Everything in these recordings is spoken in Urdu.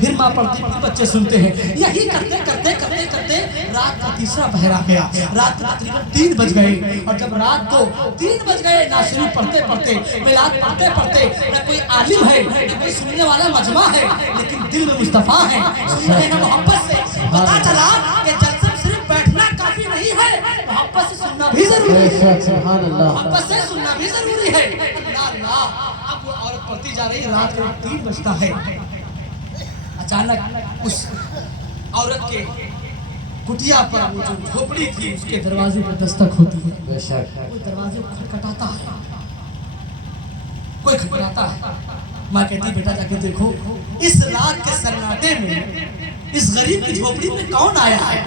پھر ماں پڑھتی پھر بچے سنتے ہیں. یہی کرتے کرتے کرتے کرتے رات کا تیسرا پہر آ گیا. رات کے تقریباً 3 بج گئے اور جب رات کو 3 بج گئے ناشری پڑھتے پڑھتے میلاد پڑھتے پڑھتے نہ کوئی عالم ہے نہ کوئی سننے والا مجمع ہے لیکن دل میں مصطفیٰ ہے. سن رہے ہیں محبت سے. پتا چلا کہ جلسے صرف بیٹھنا کافی نہیں ہے, محبت سے سننا بھی ضروری ہے. محبت سے سننا بھی ضروری ہے. اللہ اللہ. اب وہ عورت پڑھتی جا رہی, رات کا 3 بجتا ہے. اچانک اس عورت کے کٹیا پر وہ جو جھوپڑی تھی اس کے دروازے پر دستک ہوتی ہے. کوئی دروازے کو کھٹکھٹاتا ہے, کوئی کھٹکھٹاتا ہے. ماں کہتی بیٹا جا کے دیکھو اس رات کے سناٹے میں اس غریب کی جھوپڑی میں کون آیا ہے.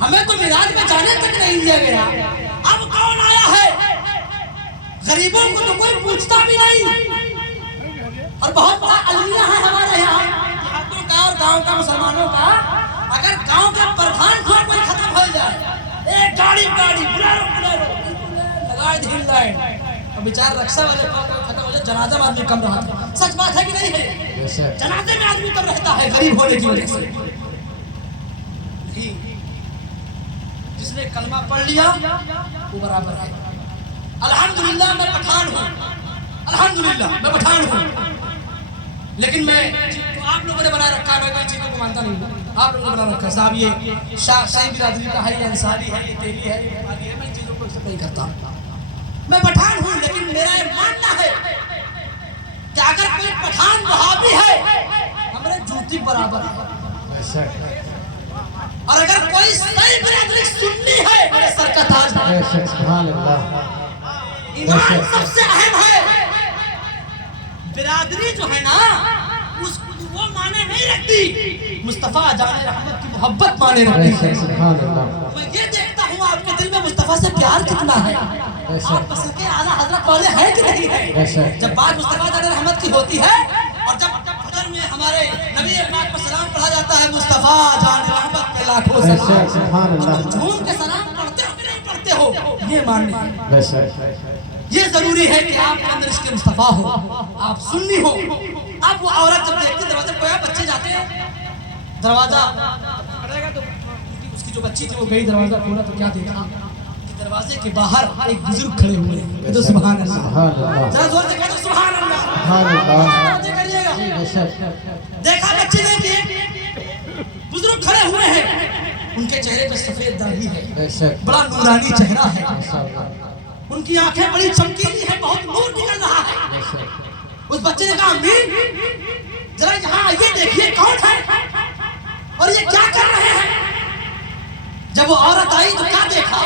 ہمیں تو میراج میں جانے تک نہیں دیا گیا, اب کون آیا ہے. غریبوں کو تو کوئی پوچھتا بھی نہیں. اور بہت بڑا المیہ ہے ہمارے یہاں دیہاتوں کا اور گاؤں کا مسلمانوں کا. اگر گاؤں کے پردھان کو کوئی ختم ہو جائے ایک گاڑی بلیرو لگائے دھیل لائن اور بیچار رکشہ والے ختم ہو جائے. جنازہ میں آدمی کم رہا تھا. سچ بات ہے کہ نہیں ہے؟ جنازے میں آدمی کم رہتا ہے غریب ہونے کی وجہ سے. جس نے کلمہ پڑھ لیا وہ برابر ہے. الحمدللہ میں پٹھان ہوں, الحمدللہ میں پٹھان ہوں, لیکن میں آپ لوگوں نے بنائے رکھا ہے, میں چیزوں کو مانتا نہیں ہوں. آپ لوگوں نے بنا رکھا ہے صاحب یہ شاہی برادری کا ہے, یہ انصاری ہے, یہ تیری ہے, یہ ہماری ہے. میں چیزوں کو ایکسپٹ نہیں کرتا. میں پٹھان ہوں لیکن میرا یہ ماننا ہے کہ اگر کوئی پٹھان وہابی ہے ہمارے جوتی برابر ہے, اور اگر کوئی صحیح برادری سنی ہے میرے سر کا تاج ہے. ایمان سب سے اہم ہے. برادری جو ہے نا اس وہ مانے نہیں رکھتی, مصطفیٰ جان رحمت کی محبت مانے رکھتی ہے. میں یہ دیکھتا ہوں آپ کے دل میں مصطفیٰ سے پیار کتنا ہے, آپ پسند کے اعلیٰ حضرت والے ہیں کہ نہیں ہے. جب بات مصطفیٰ جان رحمت کی ہوتی ہے اور جب فجر میں ہمارے نبی پاک پر سلام پڑھا جاتا ہے مصطفیٰ جان رحمت کے لاکھوں سلام, جھوم کے سلام پڑھتے ہو کہ نہیں پڑھتے ہو یہ ماننے. یہ ضروری ہے کہ آپ کے اندر اس کے مصطفیٰ ہو, آپ سنی ہو. اب وہ عورت جب دیکھتی دروازے پہ بچے جاتے ہیں دروازہ پڑے گا تو اس کی جو بچی تھی وہ گئی دروازہ کھولا تو کیا دیکھا کہ دروازے کے باہر ایک بزرگ کھڑے ہوئے ہیں. کہہ دو سبحان اللہ, ذرا زور سے کہہ دو سبحان اللہ. دیکھا بچے نے کہ بزرگ کھڑے ہوئے ہیں, ان کے چہرے پہ سفید داڑھی ہے, بڑا نورانی چہرہ ہے, ان کی آنکھیں بڑی چمکیلی ہیں, بہت نور نکل رہا ہے. اس بچے نے کہا امین ذرا یہاں یہ دیکھیے کون ہے اور یہ کیا کر رہے ہیں. جب وہ عورت آئی تو کیا دیکھا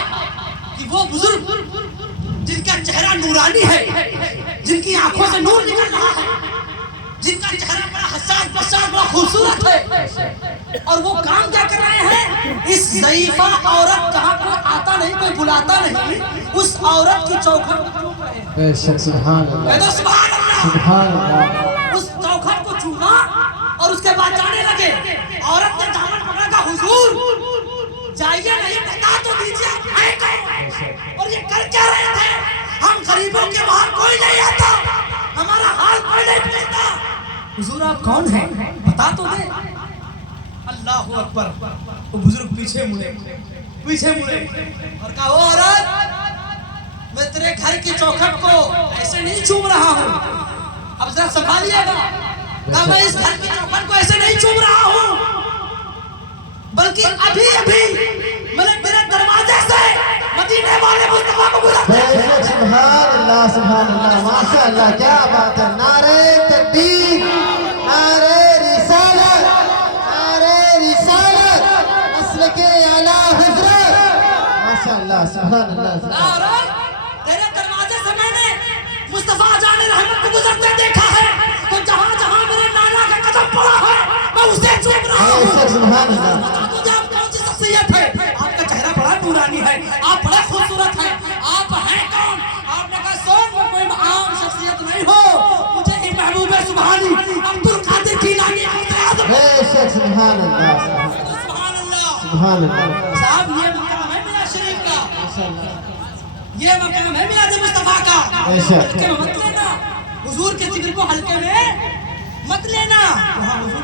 کہ وہ بزرگ جن کا چہرہ نورانی ہے, جن کی آنکھوں سے نور نکل رہا ہے, جن کا چہرہ بڑا حساس بشاش بڑا خوبصورت ہے, اور وہ کام کیا کر رہے ہیں. اس ضعیفہ عورت کہاں کوئی آتا نہیں, کوئی بلاتا نہیں, اس عورت کی چوکھٹ کو چوم رہے ہیں. سبحان اللہ. اس چوکھٹ کو چوما اور اس کے بعد جانے لگے. عورت نے دامن پکڑا کہا حضور جائیے نہیں بتا تو دیجیے آپ ہیں کون اور یہ کر کیا رہے تھے. ہم غریبوں کے وہاں کوئی نہیں آتا, ہمارا حال کوئی نہیں پوچھتا. حضور آپ کون ہیں بتا تو دیں. اللہ اکبر. وہ بزرگ پیچھے مڑے اور کہا او عورت میں تیرے گھر کی چوکھٹ کو ایسے نہیں چوم رہا ہوں, اب ذرا سنبھالیے گا. کہا میں اس گھر کی چوکھٹ کو ایسے نہیں چوم رہا ہوں بلکہ ابھی میں نے میرے دروازے سے مدینے والے مصطفیٰ کو بلاتے ہیں. سبحان اللہ سبحان اللہ ماشاء اللہ کیا بات ہے. نعرہ تکبیر, نعرہ رسالت, نعرہ رسالت, مسلک اعلیٰ حضرت. ماشاء اللہ سبحان اللہ. تیرے دروازے سے میں نے مصطفیٰ جان رحمت کو گزرتے دیکھا ہے, تو جہاں جہاں میرے نانا کا قدم پڑا ہے میں اسے چوم رہا ہوں. سبحان اللہ. بتا تجھے آپ کون سی شخصیت ہے. آپ کا چہرہ بڑا نورانی ہے, آپ بڑے خوبصورت ہیں, آپ ہیں کون. آپ نے کہا سن میں کوئی عام شخصیت نہیں ہو, مجھے ہی محبوب سبحانی عبد القادر جیلانی سبحان اللہ سبحان اللہ سبحان اللہ. صاحب یہ مقام ہے میرا شریف کا, یہ مقام ہے میرا مصطفیٰ کا. ہلکے میں مت لینا, حضور کے ذکر کو ہلکے میں مت لینا. وہاں حضور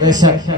بے شک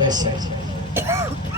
بے شک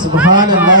سبحان اللہ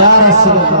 یا رسول اللہ